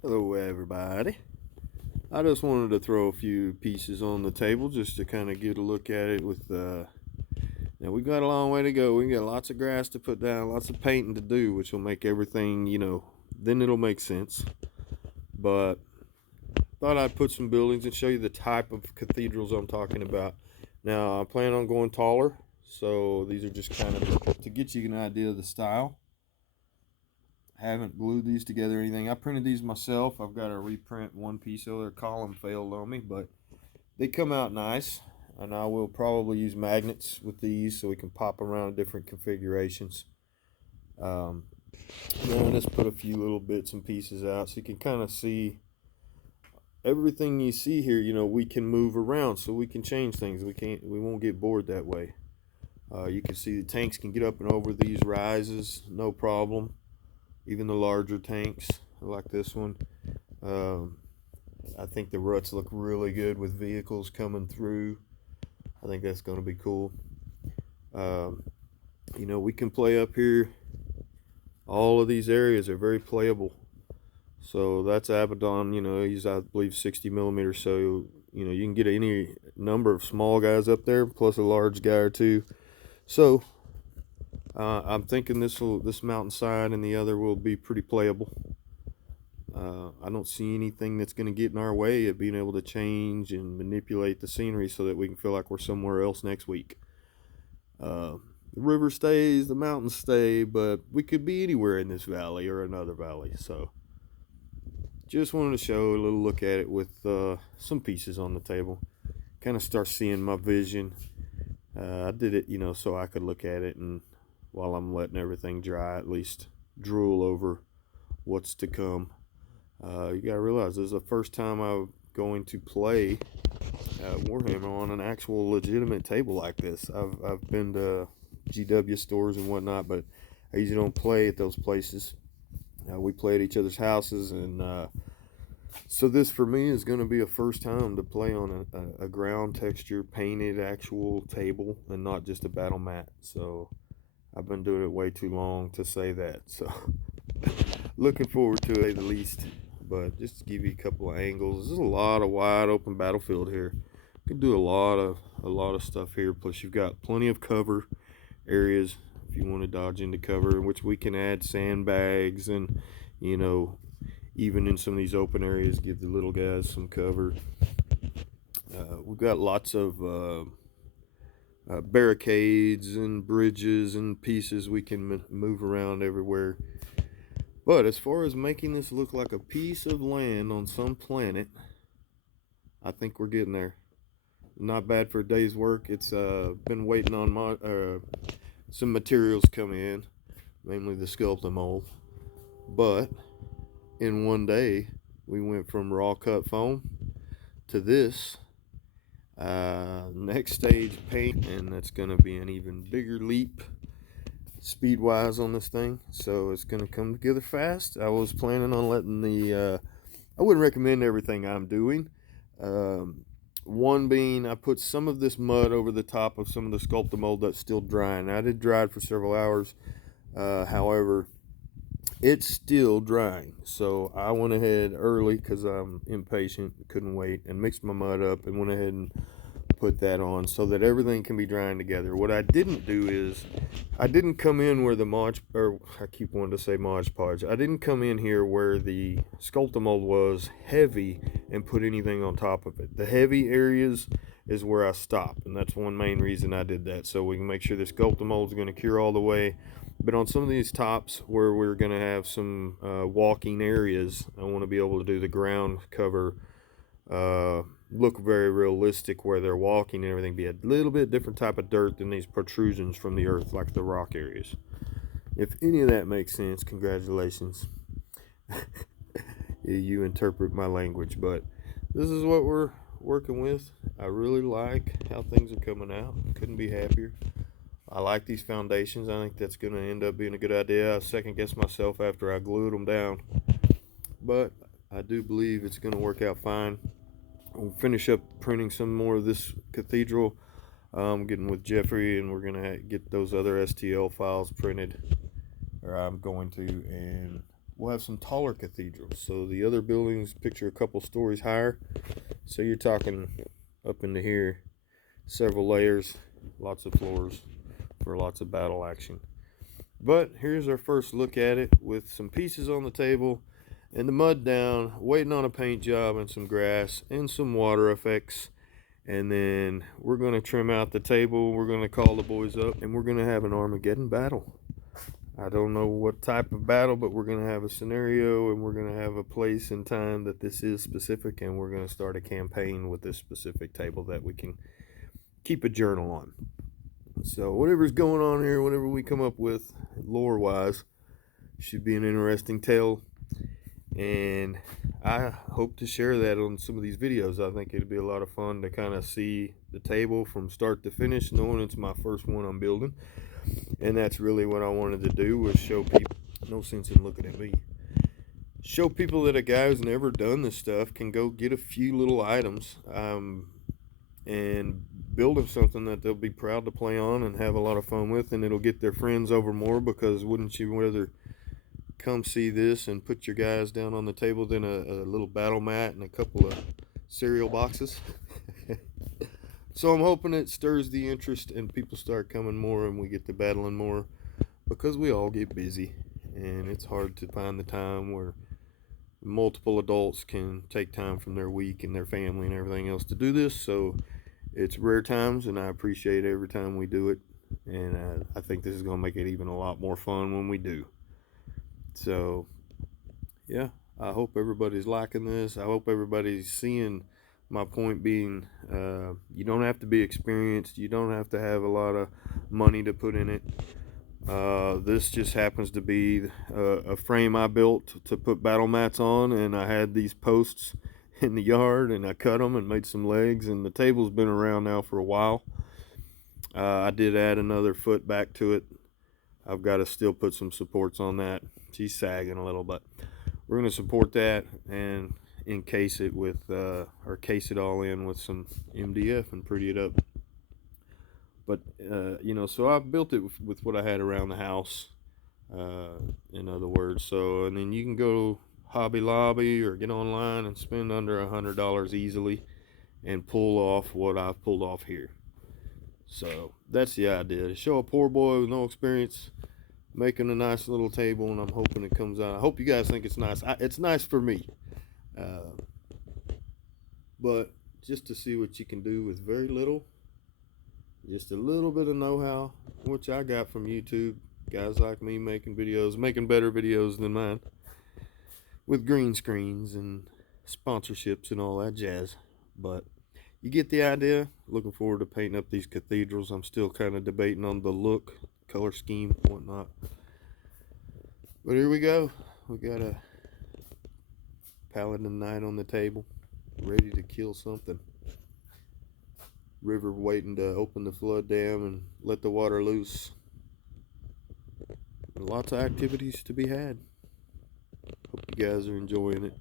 Hello, everybody. I just wanted to throw a few pieces on the table just to kind of get a look at it. Now we've got a long way to go. We got lots of grass to put down, lots of painting to do, which will make everything, then it'll make sense. But thought I'd put some buildings and show you the type of cathedrals I'm talking about. Now I plan on going taller, so these are just kind of to get you an idea of the style. Haven't glued these together or anything. I printed these myself. I've got to reprint one piece of their column failed on me, but they come out nice. And I will probably use magnets with these so we can pop around different configurations. Um, and just put a few little bits and pieces out so you can kind of see everything you see here. We can move around, so we can change things. We won't get bored that way. You can see the tanks can get up and over these rises, no problem. Even the larger tanks like this one. Um, I think the ruts look really good with vehicles coming through. I think that's going to be cool. Um, we can play up here. All of these areas are very playable. So that's Abaddon. He's, I believe, 60 millimeters. So, you can get any number of small guys up there, plus a large guy or two. So I'm thinking this mountainside and the other will be pretty playable. I don't see anything that's going to get in our way of being able to change and manipulate the scenery so that we can feel like we're somewhere else next week. The river stays, the mountains stay, but we could be anywhere in this valley or another valley. So just wanted to show a little look at it with some pieces on the table. Kind of start seeing my vision. I did it, so I could look at it and while I'm letting everything dry, at least drool over what's to come. You gotta realize this is the first time I'm going to play Warhammer on an actual legitimate table like this. I've been to GW stores and whatnot, but I usually don't play at those places. We play at each other's houses, and so this for me is going to be a first time to play on a ground texture painted actual table and not just a battle mat. So I've been doing it way too long to say that. So looking forward to it at least. But just to give you a couple of angles, there's a lot of wide open battlefield here. You can do a lot of stuff here. Plus, you've got plenty of cover areas if you want to dodge into cover, in which we can add sandbags and you know even in some of these open areas give the little guys some cover. We've got lots of barricades and bridges and pieces we can move around everywhere. But as far as making this look like a piece of land on some planet, I think we're getting there. Not bad for a day's work. It's been waiting on some materials come in, mainly the sculpting mold. But in one day, we went from raw cut foam to this. Next stage paint, and that's going to be an even bigger leap speed wise on this thing. So it's going to come together fast. I was planning on letting I wouldn't recommend everything I'm doing. Um, One being, I put some of this mud over the top of some of the sculptor mold that's still drying. I did dry it for several hours. However, it's still drying. So I went ahead early because I'm impatient, couldn't wait, and mixed my mud up and went ahead and put that on so that everything can be drying together. What I didn't do is I didn't come in where the Mod, or I keep wanting to say Mod Podge. I didn't come in here where the Sculptamold was heavy and put anything on top of it. The heavy areas is where I stop, and that's one main reason I did that, so we can make sure the Sculptamold is going to cure all the way. But on some of these tops where we're going to have some walking areas, I want to be able to do the ground cover uh, look very realistic where they're walking and everything, be a little bit different type of dirt than these protrusions from the earth like the rock areas. If any of that makes sense, congratulations. You interpret my language, but this is what we're working with. I really like how things are coming out. Couldn't be happier. I like these foundations. I think that's going to end up being a good idea. I second guessed myself after I glued them down, but I do believe it's going to work out fine. We'll finish up printing some more of this cathedral. I'm getting with Jeffrey, and we're gonna get those other STL files printed, or I'm going to, and we'll have some taller cathedrals. So the other buildings picture a couple stories higher. So you're talking up into here, several layers, lots of floors for lots of battle action. But here's our first look at it with some pieces on the table and the mud down, waiting on a paint job and some grass and some water effects. And then we're going to trim out the table. We're going to call the boys up and we're going to have an Armageddon battle. I don't know what type of battle, but we're going to have a scenario and we're going to have a place and time that this is specific, and we're going to start a campaign with this specific table that we can keep a journal on. So whatever's going on here, whatever we come up with lore wise, should be an interesting tale, and I hope to share that on some of these videos. I think it'd be a lot of fun to kind of see the table from start to finish, knowing it's my first one I'm building. And that's really what I wanted to do, was show people, no sense in looking at me, show people that a guy who's never done this stuff can go get a few little items and build them something that they'll be proud to play on and have a lot of fun with, and it'll get their friends over more, because wouldn't you rather come see this and put your guys down on the table than a little battle mat and a couple of cereal boxes? So I'm hoping it stirs the interest and people start coming more and we get to battling more, because we all get busy and it's hard to find the time where multiple adults can take time from their week and their family and everything else to do this. So it's rare times, and I appreciate every time we do it, and I think this is going to make it even a lot more fun when we do. So yeah, I hope everybody's liking this. I hope everybody's seeing my point being, you don't have to be experienced, you don't have to have a lot of money to put in it. This just happens to be a frame I built to put battle mats on, and I had these posts in the yard and I cut them and made some legs, and the table's been around now for a while. I did add another foot back to it. I've got to still put some supports on that. She's sagging a little, but we're going to support that and encase it with or case it all in with some MDF and pretty it up. But you know, so I built it with what I had around the house, in other words. So, and then you can go Hobby Lobby or get online and spend under $100 easily and pull off what I've pulled off here. So that's the idea, to show a poor boy with no experience making a nice little table, and I'm hoping it comes out. I hope you guys think it's nice. It's nice for me. But just to see what you can do with very little, just a little bit of know-how, which I got from YouTube, guys like me making videos, making better videos than mine, with green screens and sponsorships and all that jazz. But you get the idea. Looking forward to painting up these cathedrals. I'm still kind of debating on the look, color scheme, whatnot. But here we go. We got a Paladin Knight on the table, ready to kill something. River waiting to open the flood dam and let the water loose. Lots of activities to be had. Hope you guys are enjoying it.